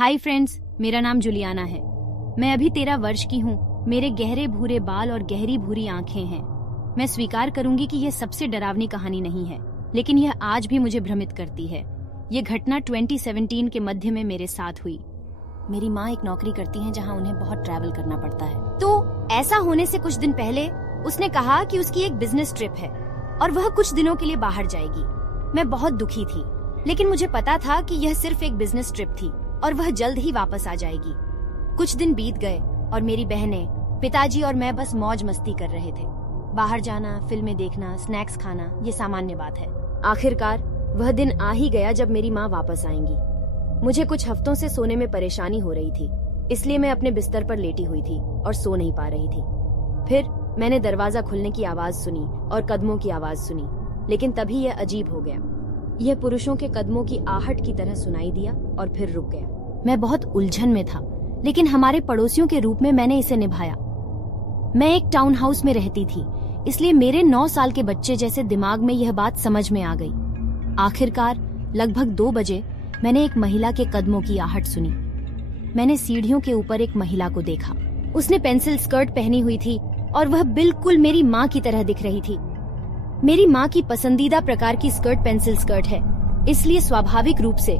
Hi friends, मेरा नाम Juliana है। मैं अभी 13 वर्ष की हूँ। मेरे गहरे भूरे बाल और गहरी भूरी आंखें हैं। मैं स्वीकार करूंगी कि यह सबसे डरावनी कहानी नहीं है, लेकिन यह आज भी मुझे भ्रमित करती है। ये घटना 2017 के मध्य में मेरे साथ हुई। मेरी माँ एक नौकरी करती हैं जहाँ उन्हें बहुत ट्रैवल करना पड़ता है। तो ऐसा होने से कुछ दिन पहले उसने कहा कि उसकी एक बिजनेस ट्रिप है और वह कुछ दिनों के लिए बाहर जाएगी। मैं बहुत दुखी थी, लेकिन मुझे पता था कि यह सिर्फ एक बिजनेस ट्रिप थी और वह जल्द ही वापस आ जाएगी। कुछ दिन बीत गए और मेरी बहनें, पिताजी और मैं बस मौज मस्ती कर रहे थे। बाहर जाना, फिल्में देखना, स्नैक्स खाना, ये सामान्य बात है। आखिरकार वह दिन आ ही गया जब मेरी माँ वापस आएंगी। मुझे कुछ हफ्तों से सोने में परेशानी हो रही थी, इसलिए मैं अपने बिस्तर पर लेटी हुई थी और सो नहीं पा रही थी। फिर मैंने दरवाजा खुलने की आवाज सुनी और कदमों की आवाज सुनी, लेकिन तभी यह अजीब हो गया। यह पुरुषों के कदमों की आहट की तरह सुनाई दिया और फिर रुक गया। मैं बहुत उलझन में था, लेकिन हमारे पड़ोसियों के रूप में मैंने इसे निभाया। मैं एक टाउन हाउस में रहती थी, इसलिए मेरे 9 साल के बच्चे जैसे दिमाग में यह बात समझ में आ गई। आखिरकार लगभग 2 बजे मैंने एक महिला के कदमों की आहट सुनी। मैंने सीढ़ियों के ऊपर एक महिला को देखा। उसने पेंसिल स्कर्ट पहनी हुई थी और वह बिल्कुल मेरी माँ की तरह दिख रही थी। मेरी माँ की पसंदीदा प्रकार की स्कर्ट पेंसिल स्कर्ट है, इसलिए स्वाभाविक रूप से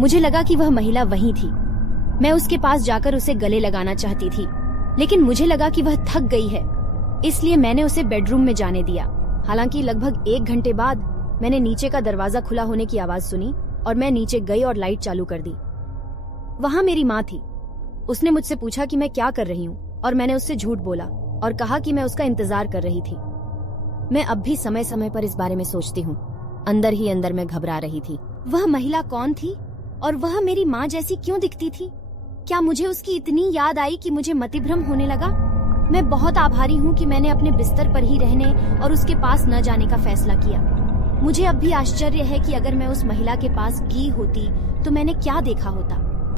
मुझे लगा कि वह महिला वही थी। मैं उसके पास जाकर उसे गले लगाना चाहती थी, लेकिन मुझे लगा कि वह थक गई है, इसलिए मैंने उसे बेडरूम में जाने दिया। हालांकि लगभग 1 घंटे बाद मैंने नीचे का दरवाजा खुला होने की आवाज सुनी और मैं नीचे गई और लाइट चालू कर दी। वहाँ मेरी माँ थी। उसने मुझसे पूछा कि मैं क्या कर रही हूँ और मैंने उससे झूठ बोला और कहा कि मैं उसका इंतजार कर रही थी। मैं अब भी समय समय पर इस बारे में सोचती हूँ। अंदर ही अंदर मैं घबरा रही थी। वह महिला कौन थी और वह मेरी माँ जैसी क्यों दिखती थी? क्या मुझे उसकी इतनी याद आई कि मुझे मतिभ्रम होने लगा? मैं बहुत आभारी हूँ कि मैंने अपने बिस्तर पर ही रहने और उसके पास न जाने का फैसला किया। मुझे अब भी आश्चर्य है कि अगर मैं उस महिला के पास गई होती तो मैंने क्या देखा होता।